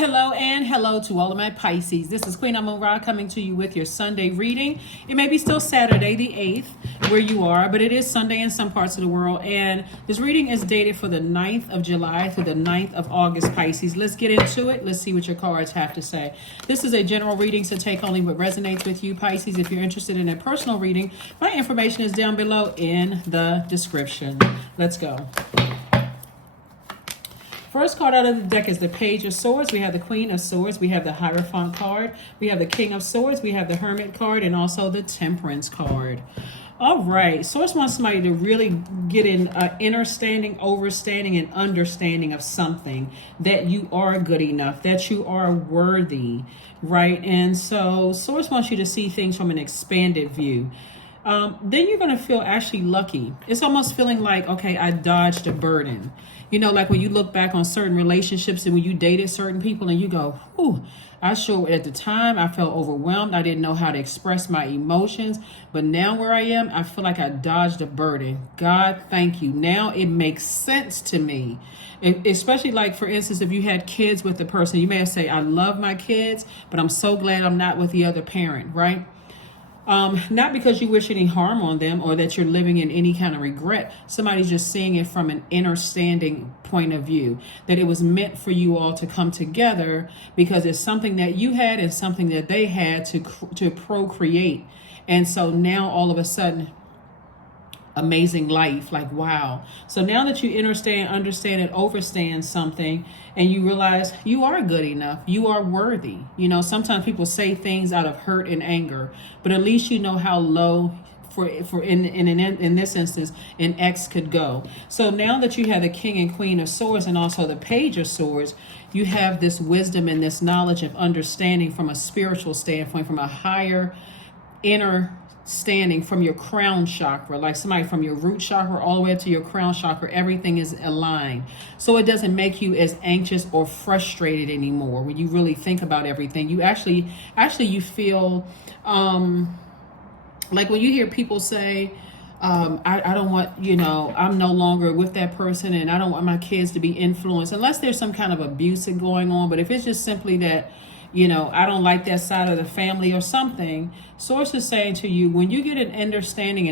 Hello, and hello to all of my Pisces. This is Queen Amun Ra coming to you with your Sunday reading. It may be still Saturday the 8th where you are, but it is Sunday in some parts of the world. And this reading is dated for the 9th of July through the 9th of August, Pisces. Let's get into it. Let's see what your cards have to say. This is a general reading, so take only what resonates with you, Pisces. If you're interested in a personal reading, my information is down below in the description. Let's go. First card out of the deck is the Page of Swords. We have the Queen of Swords. We have the Hierophant card. We have the King of Swords. We have the Hermit card and also the Temperance card. All right. Source wants somebody to really get in understanding, overstanding, and understanding of something, that you are good enough, that you are worthy, right? And so Source wants you to see things from an expanded view. Then you're going to feel actually lucky. It's almost feeling like, okay, I dodged a burden. You know, like when you look back on certain relationships and when you dated certain people and you go, whew, I sure at the time I felt overwhelmed. I didn't know how to express my emotions. But now where I am, I feel like I dodged a burden. God, thank you. Now it makes sense to me. Especially like, for instance, if you had kids with the person, you may say, I love my kids, but I'm so glad I'm not with the other parent, right? Not because you wish any harm on them or that you're living in any kind of regret. Somebody's just seeing it from an understanding point of view, that it was meant for you all to come together because it's something that you had and something that they had to procreate. And so now all of a sudden, amazing life, like wow. So now that you understand and overstand something and you realize you are good enough, you are worthy. You know, sometimes people say things out of hurt and anger, but at least you know how low in this instance an ex could go. So now that you have the King and Queen of Swords and also the Page of Swords, you have this wisdom and this knowledge of understanding from a spiritual standpoint, from a higher inner standing, from your crown chakra, like somebody from your root chakra all the way up to your crown chakra. Everything is aligned, so it doesn't make you as anxious or frustrated anymore. When you really think about everything, you actually you feel like when you hear people say, I don't want, I'm no longer with that person and I don't want my kids to be influenced, unless there's some kind of abuse going on. But if it's just simply that, I don't like that side of the family or something, Source is saying to you, when you get an understanding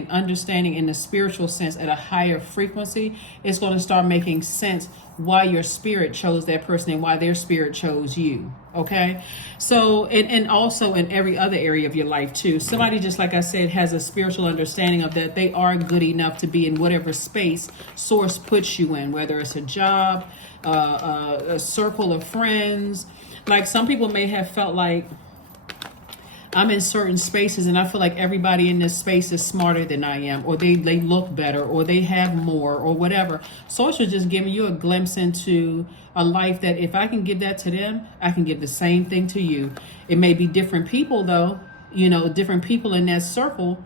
in the spiritual sense at a higher frequency, it's going to start making sense why your spirit chose that person and why their spirit chose you. Okay. So, and also in every other area of your life too, somebody, just like I said, has a spiritual understanding of that they are good enough to be in whatever space Source puts you in, whether it's a job, a circle of friends. Like some people may have felt like, I'm in certain spaces and I feel like everybody in this space is smarter than I am, or they look better, or they have more, or whatever. Source is just giving you a glimpse into a life that if I can give that to them, I can give the same thing to you. It may be different people though, different people in that circle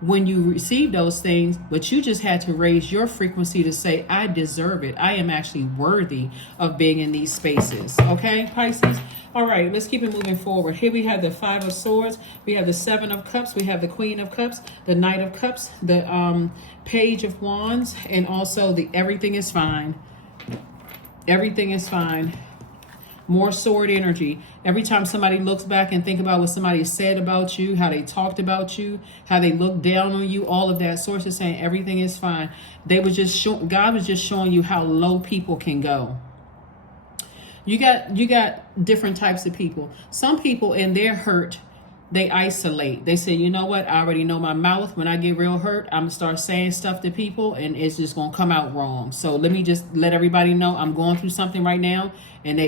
when you receive those things, but you just had to raise your frequency to say, I deserve it. I am actually worthy of being in these spaces. Okay, Pisces? All right, let's keep it moving forward. Here we have the Five of Swords. We have the Seven of Cups. We have the Queen of Cups, the Knight of Cups, the Page of Wands, and also the Everything is Fine. Everything is fine. More sword energy. Every time somebody looks back and think about what somebody said about you, how they talked about you, how they looked down on you, all of that, Source is saying everything is fine. They were just God was just showing you how low people can go. You got different types of people. Some people in their hurt, they isolate. They say, you know what? I already know my mouth. When I get real hurt, I'm going to start saying stuff to people and it's just going to come out wrong. So let me just let everybody know I'm going through something right now.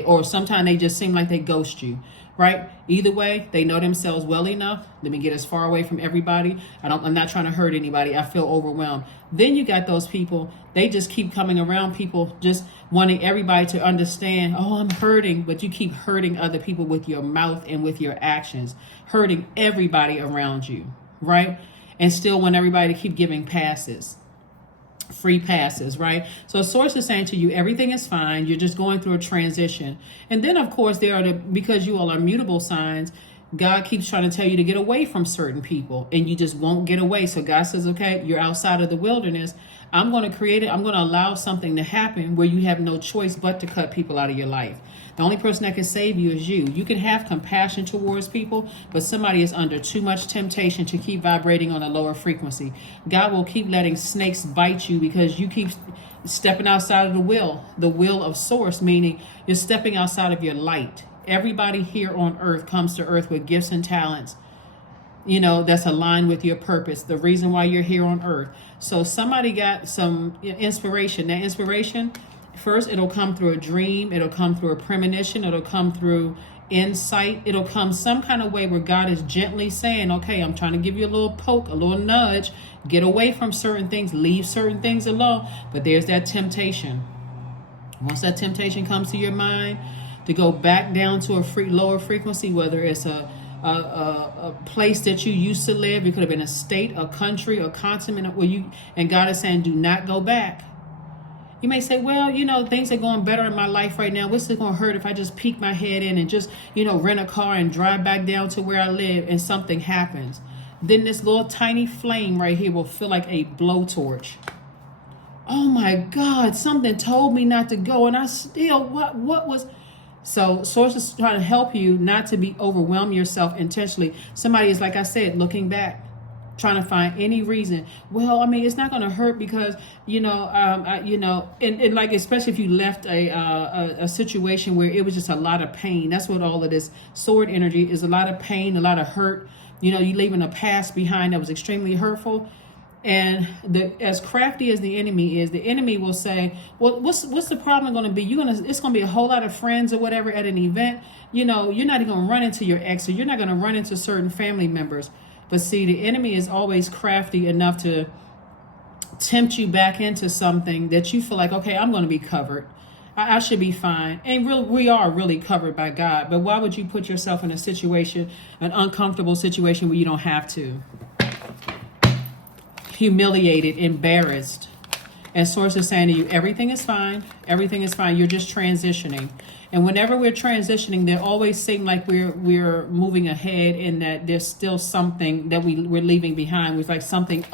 Or sometimes they just seem like they ghost you, right? Either way, they know themselves well enough. Let me get as far away from everybody. I'm not trying to hurt anybody. I feel overwhelmed. Then you got those people, they just keep coming around people, just wanting everybody to understand, oh, I'm hurting, but you keep hurting other people with your mouth and with your actions, hurting everybody around you, right? And still want everybody to keep giving passes, free passes, right? So Source is saying to you, everything is fine. You're just going through a transition. And then, of course, because you all are mutable signs, God keeps trying to tell you to get away from certain people and you just won't get away. So God says, okay, you're outside of the wilderness. I'm going to create it. I'm going to allow something to happen where you have no choice but to cut people out of your life. The only person that can save you is you. You can have compassion towards people, but somebody is under too much temptation to keep vibrating on a lower frequency. God will keep letting snakes bite you because you keep stepping outside of the will of source, meaning you're stepping outside of your light. Everybody here on earth comes to earth with gifts and talents, that's aligned with your purpose, the reason why you're here on earth. So somebody got some inspiration. That inspiration, first, it'll come through a dream, it'll come through a premonition, it'll come through insight, it'll come some kind of way where God is gently saying, okay, I'm trying to give you a little poke, a little nudge, get away from certain things, leave certain things alone. But there's that temptation. Once that temptation comes to your mind, to go back down to a lower frequency, whether it's a place that you used to live, it could have been a state, a country, a continent and God is saying, do not go back. You may say, well, things are going better in my life right now. What's it going to hurt if I just peek my head in and just, rent a car and drive back down to where I live and something happens? Then this little tiny flame right here will feel like a blowtorch. Oh my God, something told me not to go and I still, what was... So source is trying to help you not to be overwhelm yourself intentionally. Somebody is, like I said, looking back, trying to find any reason. Well, I mean, it's not going to hurt because, and like, especially if you left a situation where it was just a lot of pain. That's what all of this sword energy is, a lot of pain, a lot of hurt. You leaving a past behind that was extremely hurtful. And as crafty as the enemy is, the enemy will say, well, what's the problem going to be? It's going to be a whole lot of friends or whatever at an event. You're not even going to run into your ex, or you're not going to run into certain family members. But see, the enemy is always crafty enough to tempt you back into something that you feel like, okay, I'm going to be covered. I should be fine. And we are really covered by God. But why would you put yourself in a situation, an uncomfortable situation where you don't have to? Humiliated, embarrassed. And source is saying to you, everything is fine. Everything is fine. You're just transitioning. And whenever we're transitioning, they always seem like we're moving ahead, and that there's still something that we're leaving behind. It's like something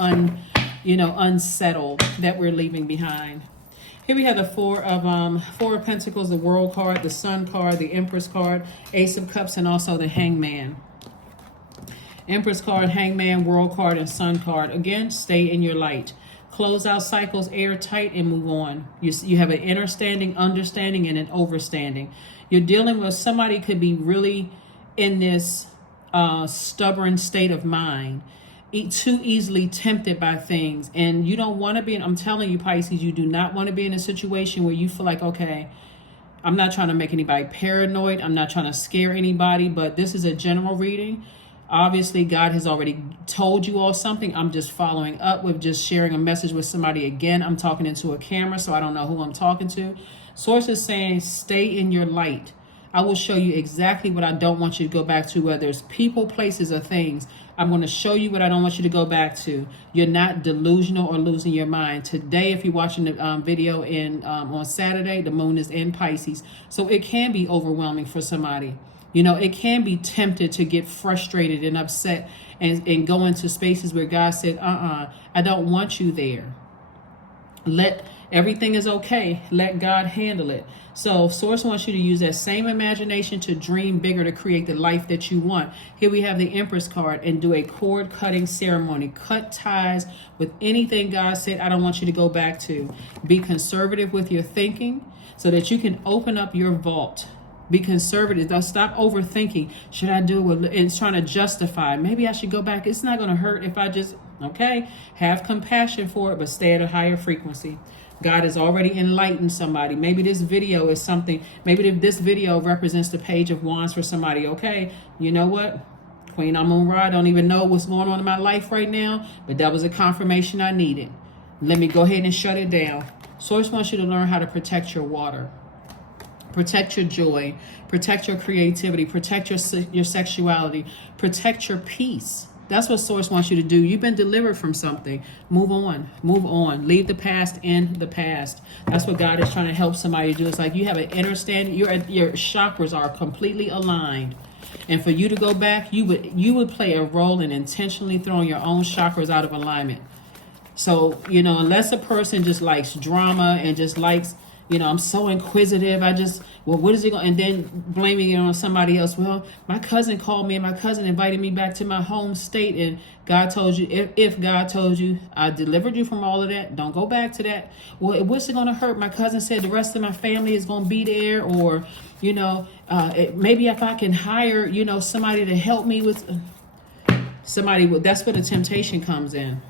unsettled that we're leaving behind. Here we have the Four of Pentacles, the World card, the Sun card, the Empress card, Ace of Cups, and also the Hangman. Empress card, Hangman, World card, and Sun card. Again, stay in your light. Close out cycles airtight and move on. You have an understanding, and an overstanding. You're dealing with somebody could be really in this stubborn state of mind, too easily tempted by things. And you don't want to be I'm telling you, Pisces, you do not want to be in a situation where you feel like, okay, I'm not trying to make anybody paranoid. I'm not trying to scare anybody, but this is a general reading. Obviously, God has already told you all something. I'm just following up with just sharing a message with somebody again. I'm talking into a camera, so I don't know who I'm talking to. Source is saying, stay in your light. I will show you exactly what I don't want you to go back to, whether it's people, places, or things. I'm going to show you what I don't want you to go back to. You're not delusional or losing your mind. Today, if you're watching the video on Saturday, the moon is in Pisces. So it can be overwhelming for somebody. It can be tempted to get frustrated and upset and go into spaces where God said, I don't want you there. Everything is okay. Let God handle it. So Source wants you to use that same imagination to dream bigger, to create the life that you want. Here we have the Empress card, and do a cord cutting ceremony. Cut ties with anything God said, I don't want you to go back to. Be conservative with your thinking so that you can open up your vault. Be conservative. Don't stop overthinking. Should I do it? It's trying to justify. Maybe I should go back. It's not going to hurt if I just, okay, have compassion for it, but stay at a higher frequency. God has already enlightened somebody. Maybe this video is something. Maybe this video represents the Page of Wands for somebody. Okay, you know what? Queen Amun Ra, I don't even know what's going on in my life right now, but that was a confirmation I needed. Let me go ahead and shut it down. Source wants you to learn how to protect your water. Protect your joy, protect your creativity, protect your sexuality, protect your peace. That's what Source wants you to do. You've been delivered from something. Move on, move on. Leave the past in the past. That's what God is trying to help somebody do. It's like you have an understanding. Your chakras are completely aligned. And for you to go back, you would play a role in intentionally throwing your own chakras out of alignment. So, unless a person just likes drama and just likes I'm so inquisitive. Well, what is it going? And then blaming it on somebody else. Well, my cousin called me and my cousin invited me back to my home state. And God told you, if God told you, I delivered you from all of that, don't go back to that. Well, what's it going to hurt? My cousin said the rest of my family is going to be there. Or, maybe if I can hire, somebody to help me with somebody. That's where the temptation comes in.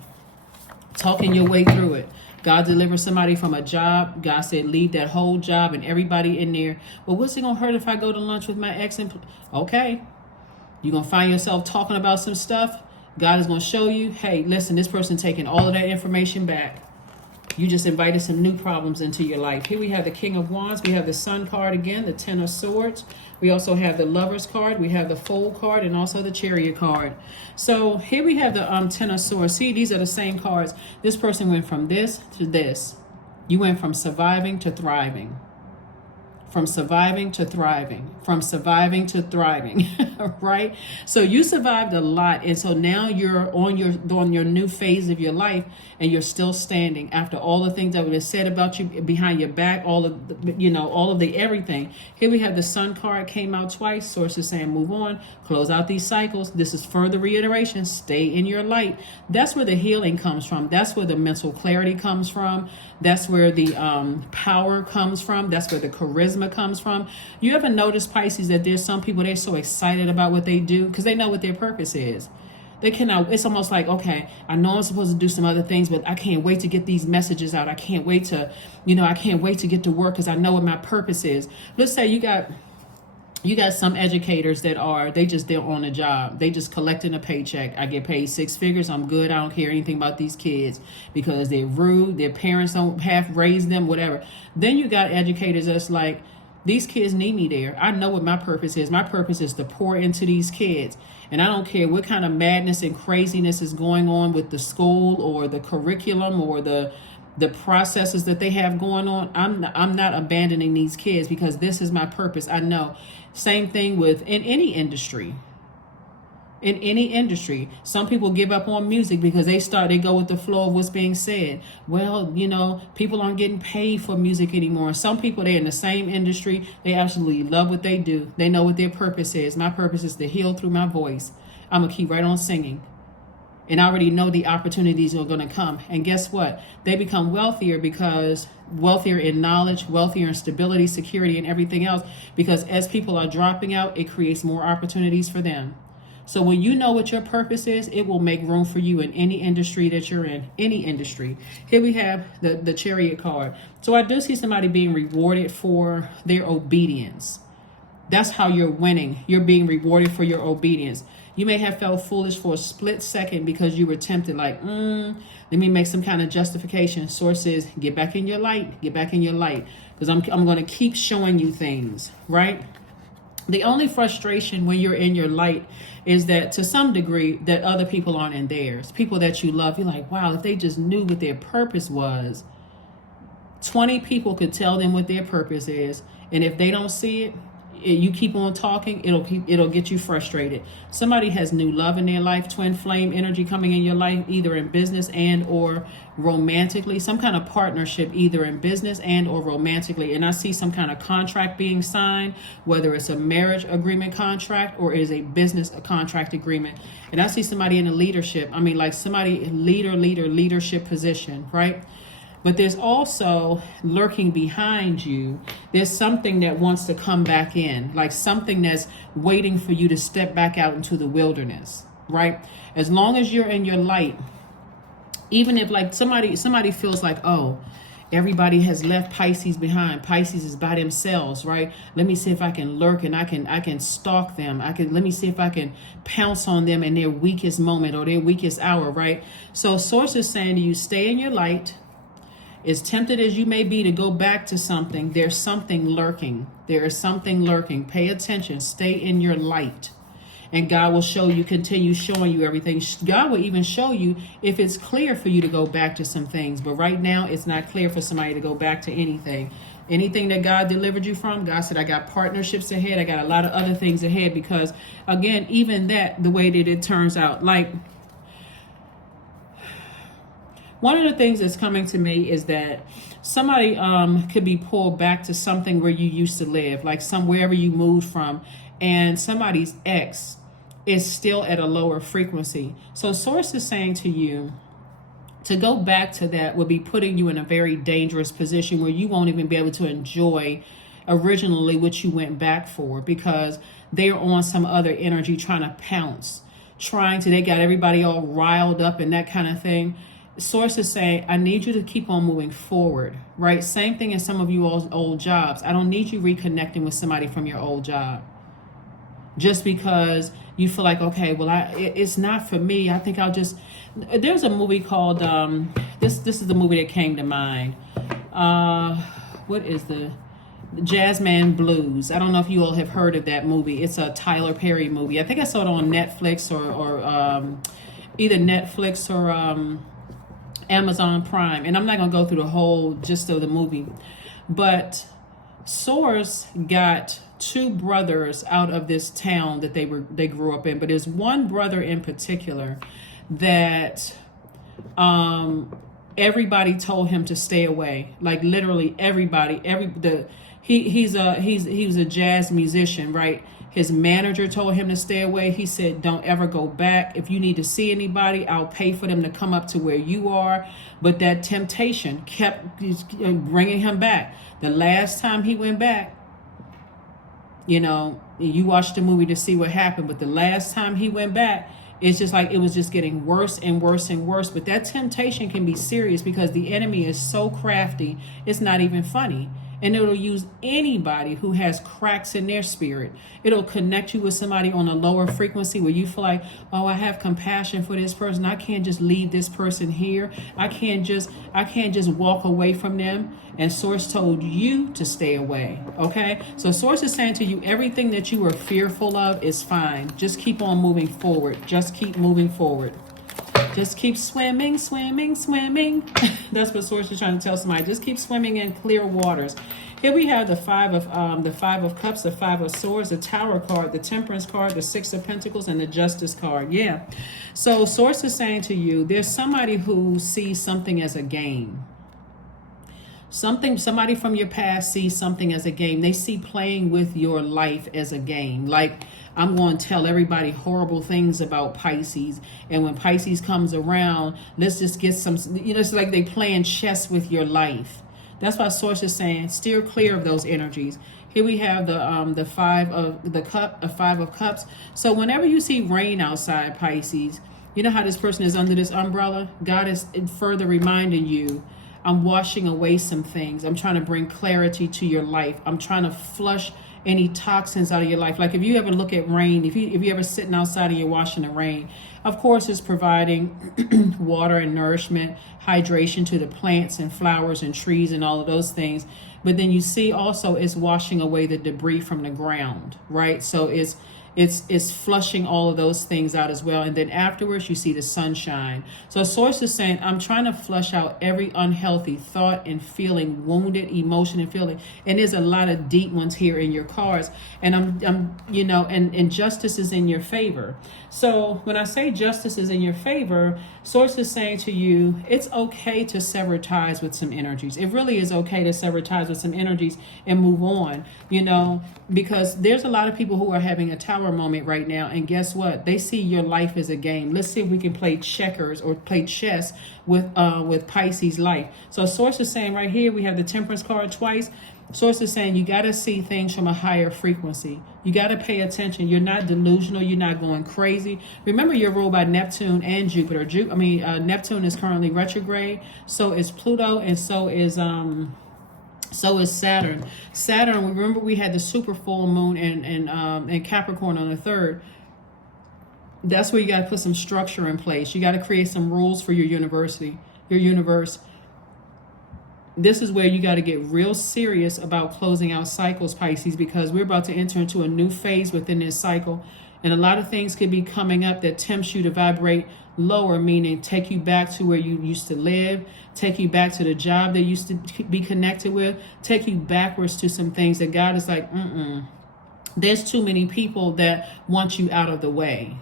Talking your way through it. God delivered somebody from a job. God said, leave that whole job and everybody in there. Well, what's it going to hurt if I go to lunch with my ex? Okay. You're going to find yourself talking about some stuff. God is going to show you, hey, listen, this person taking all of that information back. You just invited some new problems into your life. Here we have the King of Wands. We have the Sun card again, the Ten of Swords. We also have the Lovers card. We have the Fool card and also the Chariot card. So here we have the Ten of Swords. See, these are the same cards. This person went from this to this. You went from surviving to thriving. From surviving to thriving, from surviving to thriving, right? So you survived a lot, and so now you're on your new phase of your life, and you're still standing after all the things that were said about you behind your back, all of the everything. Here we have the Sun card came out twice. Sources saying move on, close out these cycles. This is further reiteration. Stay in your light. That's where the healing comes from. That's where the mental clarity comes from. That's where the power comes from. That's where the charisma comes from. You ever notice, Pisces, that there's some people, they're so excited about what they do because they know what their purpose is. They cannot, it's almost like, okay, I know I'm supposed to do some other things, but I can't wait to get these messages out. I can't wait to get to work because I know what my purpose is. Let's say you got some educators that they're on a job. They just collecting a paycheck. I get paid 6 figures. I'm good. I don't care anything about these kids because they're rude. Their parents don't half raise them, whatever. Then you got educators that's like, these kids need me there. I know what my purpose is. My purpose is to pour into these kids. And I don't care what kind of madness and craziness is going on with the school or the curriculum or the processes that they have going on. I'm not abandoning these kids because this is my purpose. I know. Same thing in any industry. In any industry, some people give up on music because they go with the flow of what's being said. Well, people aren't getting paid for music anymore. Some people, they're in the same industry. They absolutely love what they do. They know what their purpose is. My purpose is to heal through my voice. I'm going to keep right on singing. And I already know the opportunities are going to come. And guess what? They become wealthier in knowledge, wealthier in stability, security, and everything else. Because as people are dropping out, it creates more opportunities for them. So when you know what your purpose is, it will make room for you in any industry that you're in, any industry. Here we have the Chariot card. So I do see somebody being rewarded for their obedience. That's how you're winning. You're being rewarded for your obedience. You may have felt foolish for a split second because you were tempted like, let me make some kind of justification. Source says, get back in your light. Get back in your light. Because I'm going to keep showing you things, right? The only frustration when you're in your light is that to some degree that other people aren't in theirs. People that you love, you're like, wow, if they just knew what their purpose was, 20 people could tell them what their purpose is. And if they don't see it, you keep on talking, it'll get you frustrated. Somebody has new love in their life, twin flame energy coming in your life, either in business and or romantically, some kind of partnership, either in business and or romantically. And I see some kind of contract being signed, whether it's a marriage agreement contract or is a business contract agreement. And I see somebody in a leadership, like somebody leadership position, right? But there's also lurking behind you. There's something that wants to come back in, like something that's waiting for you to step back out into the wilderness, right? As long as you're in your light, even if like somebody feels like, oh, everybody has left Pisces behind. Pisces is by themselves, right? Let me see if I can lurk and I can stalk them. Let me see if I can pounce on them in their weakest moment or their weakest hour, right? So Source is saying to you, stay in your light. As tempted as you may be to go back to something, there's something lurking. There is something lurking. Pay attention. Stay in your light. And God will continue showing you everything. God will even show you if it's clear for you to go back to some things. But right now, it's not clear for somebody to go back to anything. Anything that God delivered you from, God said, I got partnerships ahead. I got a lot of other things ahead because, again, even that, the way that it turns out, like, One of the things that's coming to me is that somebody could be pulled back to something where you used to live, like wherever you moved from, and somebody's ex is still at a lower frequency. So source is saying to you, to go back to that would be putting you in a very dangerous position where you won't even be able to enjoy originally what you went back for, because they're on some other energy trying to pounce, they got everybody all riled up and that kind of thing. Source is saying, I need you to keep on moving forward, right? Same thing as some of you all's old jobs. I don't need you reconnecting with somebody from your old job just because you feel like, okay, well, it's not for me. I think I'll just, there's a movie called, this is the movie that came to mind. What is the Jazzman Blues? I don't know if you all have heard of that movie. It's a Tyler Perry movie. I think I saw it on Netflix or either Netflix or Amazon Prime. And I'm not going to go through the whole gist of the movie. But Source got two brothers out of this town that they grew up in. But there's one brother in particular that everybody told him to stay away. Like literally everybody. He was a jazz musician, right? His manager told him to stay away. He said, don't ever go back. If you need to see anybody, I'll pay for them to come up to where you are. But that temptation kept bringing him back. The last time he went back, you watched the movie to see what happened. But the last time he went back, it's just like it was just getting worse and worse and worse. But that temptation can be serious because the enemy is so crafty, it's not even funny. And it'll use anybody who has cracks in their spirit. It'll connect you with somebody on a lower frequency where you feel like, oh, I have compassion for this person. I can't just leave this person here. I can't just walk away from them. And Source told you to stay away. Okay? So Source is saying to you, everything that you were fearful of is fine. Just keep on moving forward. Just keep moving forward. Just keep swimming, swimming, swimming. That's what Source is trying to tell somebody. Just keep swimming in clear waters. Here we have the Five of Cups, the Five of Swords, the Tower card, the Temperance card, the Six of Pentacles, and the Justice card. Yeah. So Source is saying to you, there's somebody who sees something as a game. Somebody from your past sees something as a game. They see playing with your life as a game. Like, I'm going to tell everybody horrible things about Pisces. And when Pisces comes around, let's just get some, it's like they playing chess with your life. That's why Source is saying, steer clear of those energies. Here we have the Five of Cups. So whenever you see rain outside, Pisces, you know how this person is under this umbrella? God is further reminding you, I'm washing away some things. I'm trying to bring clarity to your life. I'm trying to flush any toxins out of your life. Like if you ever look at rain, if you ever sitting outside and you're watching the rain, of course it's providing water and nourishment, hydration to the plants and flowers and trees and all of those things. But then you see also it's washing away the debris from the ground, right? So it's flushing all of those things out as well. And then afterwards, you see the sunshine. So Source is saying, I'm trying to flush out every unhealthy thought and feeling, wounded emotion and feeling. And there's a lot of deep ones here in your cards. And and justice is in your favor. So when I say justice is in your favor, Source is saying to you, it's okay to sever ties with some energies. It really is okay to sever ties with some energies and move on, because there's a lot of people who are having a tower moment right now. And guess what? They see your life as a game. Let's see if we can play checkers or play chess with Pisces life. So Source is saying right here, we have the Temperance card twice. Source is saying you got to see things from a higher frequency. You got to pay attention. You're not delusional. You're not going crazy. Remember, you're ruled by Neptune and Jupiter. Neptune is currently retrograde. So is Pluto, and so is Saturn. Saturn, remember we had the super full moon and Capricorn on the 3rd. That's where you got to put some structure in place. You got to create some rules for your universe. This is where you got to get real serious about closing out cycles, Pisces, because we're about to enter into a new phase within this cycle. And a lot of things could be coming up that tempts you to vibrate lower, meaning take you back to where you used to live, take you back to the job that you used to be connected with, take you backwards to some things that God is like, there's too many people that want you out of the way.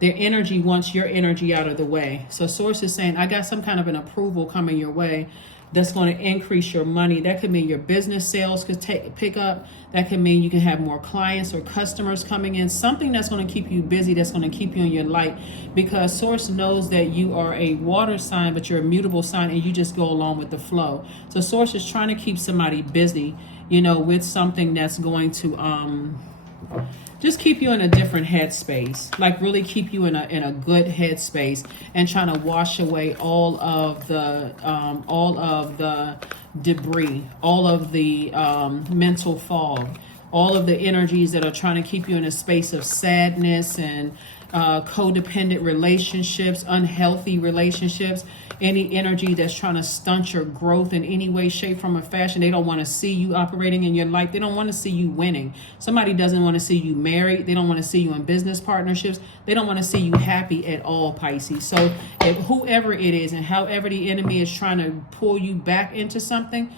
Their energy wants your energy out of the way. So Source is saying, I got some kind of an approval coming your way that's going to increase your money. That could mean your business sales could pick up. That could mean you can have more clients or customers coming in. Something that's going to keep you busy, that's going to keep you in your light. Because Source knows that you are a water sign, but you're a mutable sign, and you just go along with the flow. So Source is trying to keep somebody busy, you know, with something that's going to just keep you in a different headspace, like really keep you in a good headspace, and trying to wash away all of the debris, all of the mental fog, all of the energies that are trying to keep you in a space of sadness and codependent relationships, unhealthy relationships, any energy that's trying to stunt your growth in any way, shape, form, or fashion. They don't want to see you operating in your life. They don't want to see you winning. Somebody doesn't want to see you married. They don't want to see you in business partnerships. They don't want to see you happy at all, Pisces. So if whoever it is and however the enemy is trying to pull you back into something,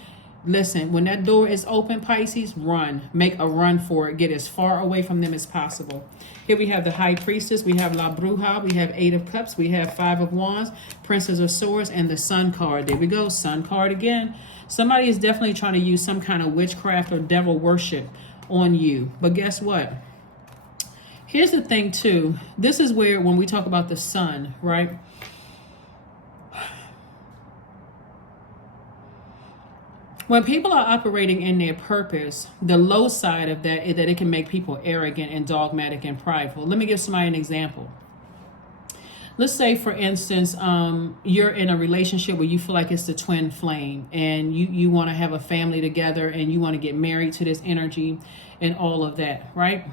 listen, when that door is open, Pisces, run. Make a run for it. Get as far away from them as possible. Here we have the High Priestess. We have La Bruja. We have Eight of Cups. We have Five of Wands, Princess of Swords, and the Sun card. There we go. Sun card again. Somebody is definitely trying to use some kind of witchcraft or devil worship on you. But guess what? Here's the thing, too. This is where, when we talk about the sun, right? When people are operating in their purpose, the low side of that is that it can make people arrogant and dogmatic and prideful. Let me give somebody an example. Let's say, for instance, you're in a relationship where you feel like it's the twin flame, and you want to have a family together, and you want to get married to this energy and all of that, right?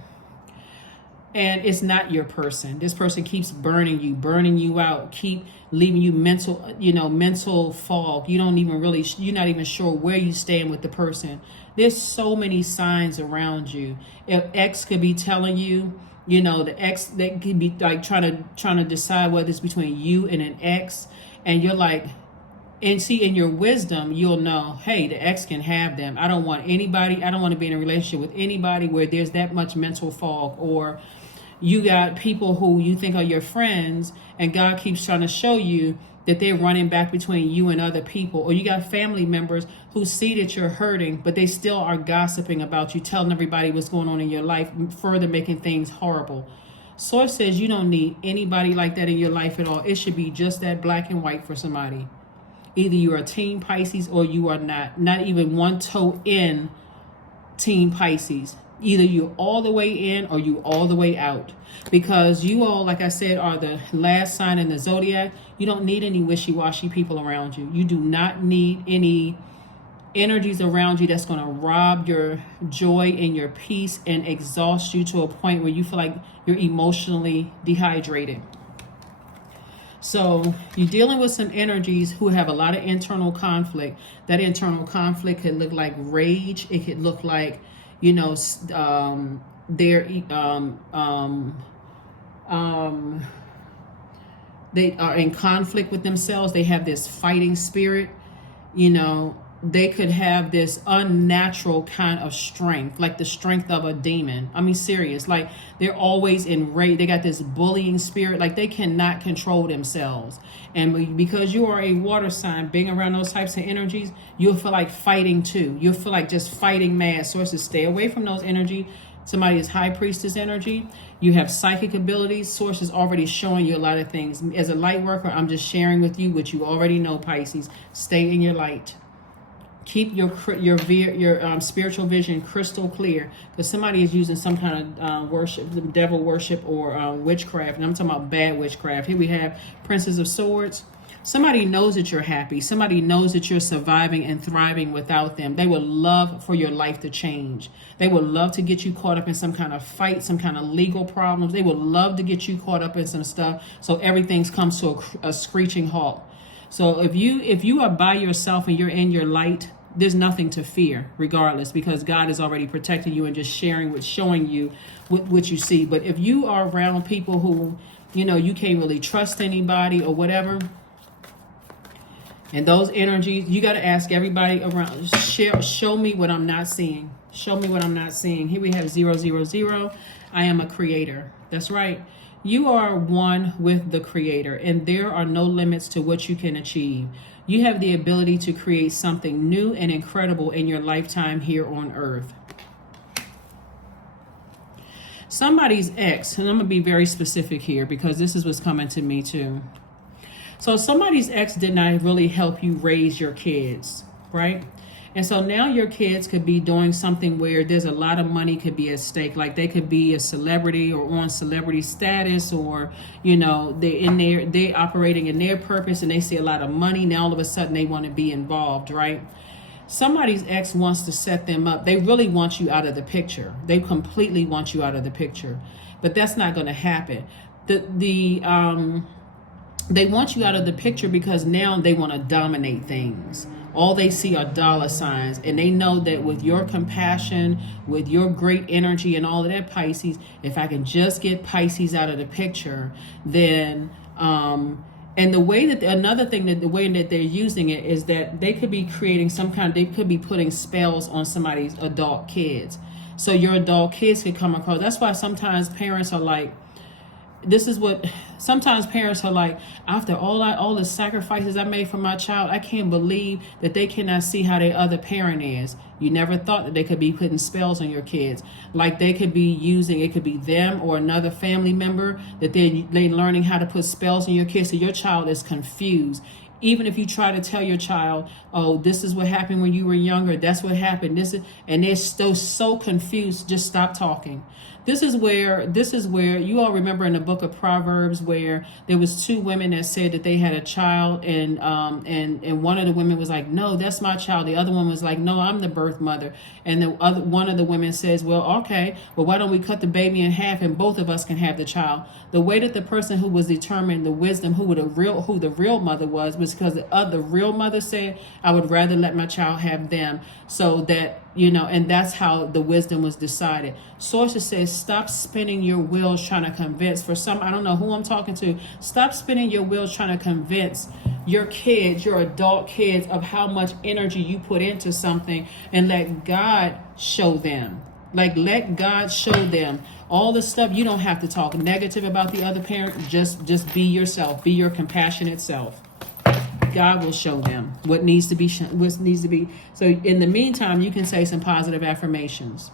And it's not your person. This person keeps burning you out, keep leaving you mental fog. You don't even really, you're not even sure where you stand with the person. There's so many signs around you. If X could be telling you, you know, the X that could be like trying to decide whether it's between you and an X, and you're like, and see, in your wisdom, you'll know, hey, the X can have them. I don't want to be in a relationship with anybody where there's that much mental fog. Or you got people who you think are your friends, and God keeps trying to show you that they're running back between you and other people. Or you got family members who see that you're hurting, but they still are gossiping about you, telling everybody what's going on in your life, further making things horrible. Source says you don't need anybody like that in your life at all. It should be just that black and white for somebody. Either you are Team Pisces or you are not even one toe in Team Pisces. Either you're all the way in or you all the way out. Because you all, like I said, are the last sign in the Zodiac. You don't need any wishy-washy people around you. You do not need any energies around you that's going to rob your joy and your peace and exhaust you to a point where you feel like you're emotionally dehydrated. So you're dealing with some energies who have a lot of internal conflict. That internal conflict could look like rage. It could look like, you know, they are in conflict with themselves. They have this fighting spirit. You know, they could have this unnatural kind of strength, like the strength of a demon. I mean, serious, like they're always enraged. They got this bullying spirit, like they cannot control themselves. And because you are a water sign, being around those types of energies, you'll feel like fighting too. You'll feel like just fighting mad. Sources, stay away from those energy. Somebody is High Priestess energy. You have psychic abilities. Source is already showing you a lot of things. As a light worker, I'm just sharing with you what you already know, Pisces. Stay in your light. Keep your spiritual vision crystal clear, because somebody is using some kind of worship, the devil worship, or witchcraft. And I'm talking about bad witchcraft. Here we have Princess of Swords. Somebody knows that you're happy. Somebody knows that you're surviving and thriving without them. They would love for your life to change. They would love to get you caught up in some kind of fight, some kind of legal problems. They would love to get you caught up in some stuff so everything comes to a screeching halt. So if you are by yourself and you're in your light, there's nothing to fear regardless, because God is already protecting you and just showing you what you see. But if you are around people who, you know, you can't really trust anybody or whatever, and those energies, you got to ask everybody around, show me what I'm not seeing. Show me what I'm not seeing. Here we have 000. I am a creator. That's right. You are one with the Creator, and there are no limits to what you can achieve. You have the ability to create something new and incredible in your lifetime here on earth. Somebody's ex, and I'm going to be very specific here because this is what's coming to me too. So somebody's ex did not really help you raise your kids, right? And so now your kids could be doing something where there's a lot of money could be at stake. Like they could be a celebrity or on celebrity status, or, you know, they operating in their purpose and they see a lot of money. Now all of a sudden they want to be involved, right? Somebody's ex wants to set them up. They really want you out of the picture. They completely want you out of the picture, but that's not going to happen. They want you out of the picture because now they want to dominate things. All they see are dollar signs, and they know that with your compassion, with your great energy and all of that, Pisces, if I can just get Pisces out of the picture, then and the way that another thing that the way that they're using it is that they could be creating they could be putting spells on somebody's adult kids. So your adult kids could come across. That's why sometimes parents are like, sometimes parents are like, after all the sacrifices I made for my child, I can't believe that they cannot see how their other parent is. You never thought that they could be putting spells on your kids. Like they could be using, it could be them or another family member that they learning how to put spells on your kids. So your child is confused. Even if you try to tell your child, oh, this is what happened when you were younger, that's what happened, and they're still so confused, just stop talking. This is where you all remember in the book of Proverbs where there was two women that said that they had a child, and one of the women was like, no, that's my child. The other one was like, no, I'm the birth mother. And one of the women says, well, okay, well, why don't we cut the baby in half and both of us can have the child? The way that the person who was determining the wisdom, who the real mother was because the real mother said, I would rather let my child have them, so that, you know, and that's how the wisdom was decided. Sources says, stop spinning your wheels trying to convince. I don't know who I'm talking to. Stop spinning your wheels trying to convince your kids, your adult kids, of how much energy you put into something, and let God show them. Like, let God show them all the stuff. You don't have to talk negative about the other parent. Just be yourself. Be your compassionate self. God will show them what needs to be. So in the meantime, you can say some positive affirmations.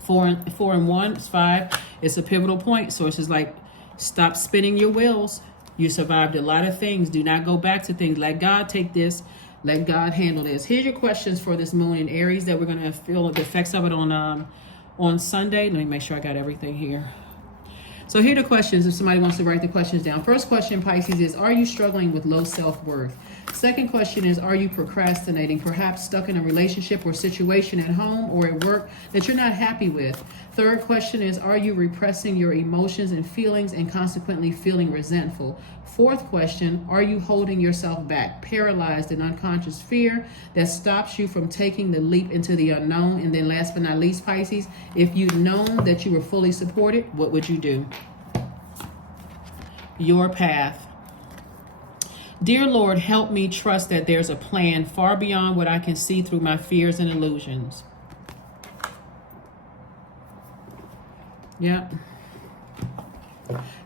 4 and 1 is 5. It's a pivotal point. Sources like, stop spinning your wheels. You survived a lot of things. Do not go back to things. Let God take this. Let God handle this. Here's your questions for this moon in Aries that we're going to feel the effects of it on Sunday. Let me make sure I got everything here. So here are the questions if somebody wants to write the questions down. First question, Pisces, is, are you struggling with low self-worth? Second question is, are you procrastinating, perhaps stuck in a relationship or situation at home or at work that you're not happy with? Third question is, are you repressing your emotions and feelings and consequently feeling resentful? Fourth question, are you holding yourself back, paralyzed in unconscious fear that stops you from taking the leap into the unknown? And then last but not least, Pisces, if you'd known that you were fully supported, what would you do? Your path. Dear Lord, help me trust that there's a plan far beyond what I can see through my fears and illusions. Yeah.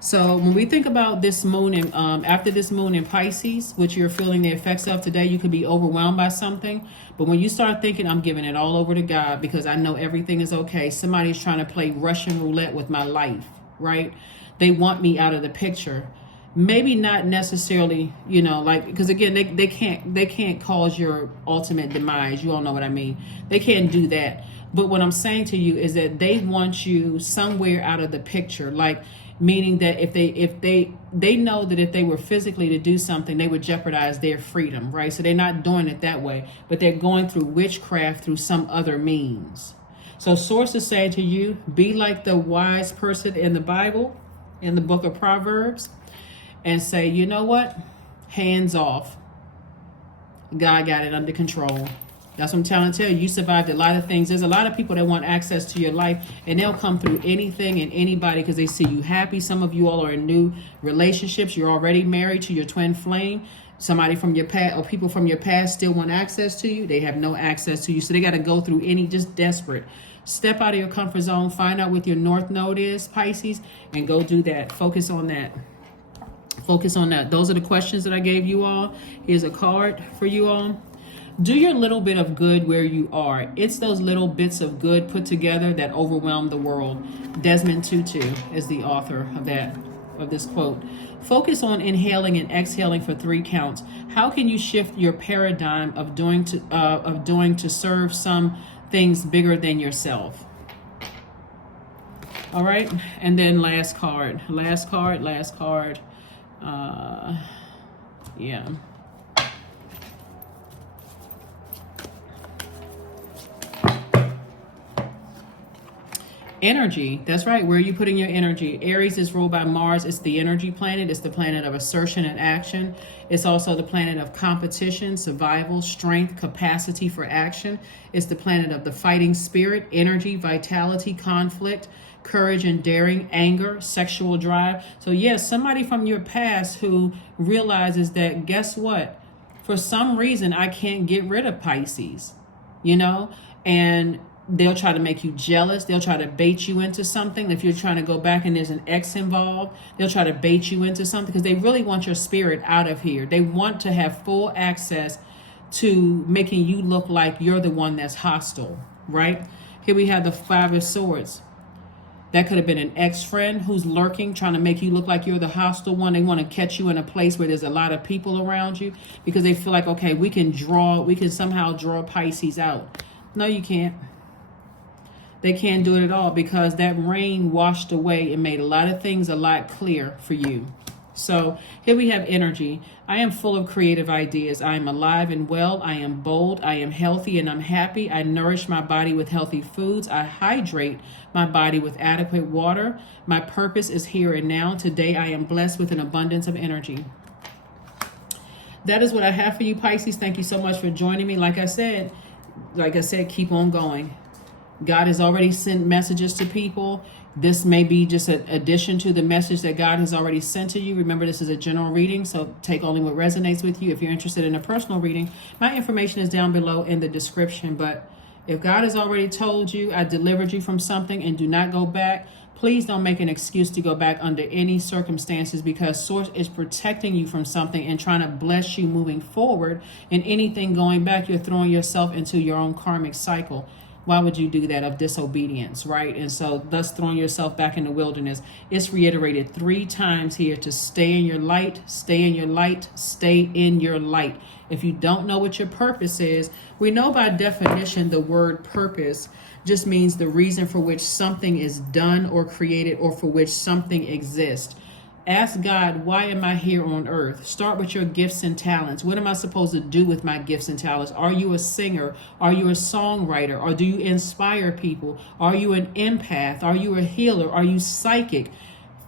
So when we think about this moon and after this moon in Pisces, which you're feeling the effects of today, you could be overwhelmed by something. But when you start thinking, I'm giving it all over to God because I know everything is okay. Somebody's trying to play Russian roulette with my life, right? They want me out of the picture. Maybe not necessarily, you know, like, because again, they can't cause your ultimate demise. You all know what I mean. They can't do that. But what I'm saying to you is that they want you somewhere out of the picture, like, meaning that if they know that if they were physically to do something, they would jeopardize their freedom, right? So they're not doing it that way, but they're going through witchcraft through some other means. So sources say to you, be like the wise person in the Bible, in the book of Proverbs, and say, you know what? Hands off. God got it under control. That's what I'm trying to tell you. You survived a lot of things. There's a lot of people that want access to your life, and they'll come through anything and anybody because they see you happy. Some of you all are in new relationships. You're already married to your twin flame. Somebody from your past or people from your past still want access to you. They have no access to you. So they got to go through just desperate. Step out of your comfort zone. Find out what your North Node is, Pisces, and go do that. Focus on that. Focus on that. Those are the questions that I gave you all. Here's a card for you all. Do your little bit of good where you are. It's those little bits of good put together that overwhelm the world. Desmond Tutu is the author of this quote. Focus on inhaling and exhaling for 3 counts. How can you shift your paradigm of doing to serve some things bigger than yourself? All right, and then last card. Yeah. Energy. That's right. Where are you putting your energy? Aries is ruled by Mars. It's the energy planet. It's the planet of assertion and action. It's also the planet of competition, survival, strength, capacity for action. It's the planet of the fighting spirit, energy, vitality, conflict, courage and daring, anger, sexual drive. So yes, somebody from your past who realizes that, guess what? For some reason, I can't get rid of Pisces, and they'll try to make you jealous. They'll try to bait you into something. If you're trying to go back and there's an ex involved, they'll try to bait you into something because they really want your spirit out of here. They want to have full access to making you look like you're the one that's hostile, right? Here we have the 5 of Swords. That could have been an ex-friend who's lurking, trying to make you look like you're the hostile one. They want to catch you in a place where there's a lot of people around you because they feel like, okay, we can somehow draw Pisces out. No, you can't. They can't do it at all because that rain washed away and made a lot of things a lot clearer for you. So here we have energy. I am full of creative ideas. I am alive and well. I am bold. I am healthy and I'm happy. I nourish my body with healthy foods. I hydrate my body with adequate water. My purpose is here and now. Today I am blessed with an abundance of energy. That is what I have for you, Pisces. Thank you so much for joining me. Like I said, keep on going. God has already sent messages to people. This may be just an addition to the message that God has already sent to you. Remember, this is a general reading, so take only what resonates with you. If you're interested in a personal reading, my information is down below in the description. But if God has already told you, I delivered you from something and do not go back, please don't make an excuse to go back under any circumstances because Source is protecting you from something and trying to bless you moving forward. And anything going back, you're throwing yourself into your own karmic cycle. Why would you do that of disobedience, right? And so thus throwing yourself back in the wilderness. It's reiterated 3 times here to stay in your light, stay in your light, stay in your light. If you don't know what your purpose is, we know by definition the word purpose just means the reason for which something is done or created or for which something exists. Ask God, why am I here on earth? Start with your gifts and talents. What am I supposed to do with my gifts and talents? Are you a singer? Are you a songwriter? Or do you inspire people? Are you an empath? Are you a healer? Are you psychic?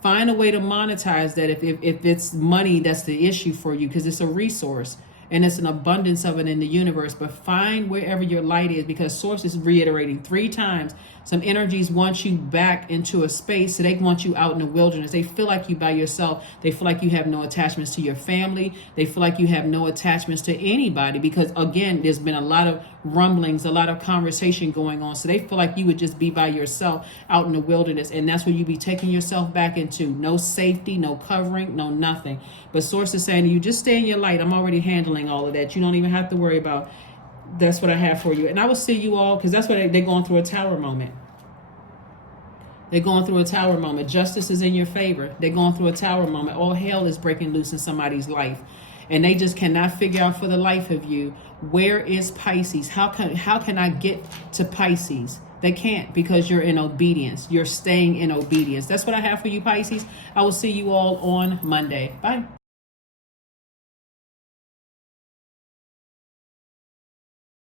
Find a way to monetize that if it's money that's the issue for you, because it's a resource and it's an abundance of it in the universe. But find wherever your light is, because Source is reiterating 3 times. Some energies want you back into a space, so they want you out in the wilderness. They feel like you by yourself. They feel like you have no attachments to your family. They feel like you have no attachments to anybody because, again, there's been a lot of rumblings, a lot of conversation going on. So they feel like you would just be by yourself out in the wilderness. And that's where you be taking yourself back into. No safety, no covering, no nothing. But Source is saying to you, just stay in your light. I'm already handling all of that. You don't even have to worry about. That's what I have for you. And I will see you all, because that's what they're going through a tower moment. They're going through a tower moment. Justice is in your favor. They're going through a tower moment. All hell is breaking loose in somebody's life. And they just cannot figure out for the life of you, where is Pisces? How can I get to Pisces? They can't, because you're in obedience. You're staying in obedience. That's what I have for you, Pisces. I will see you all on Monday. Bye.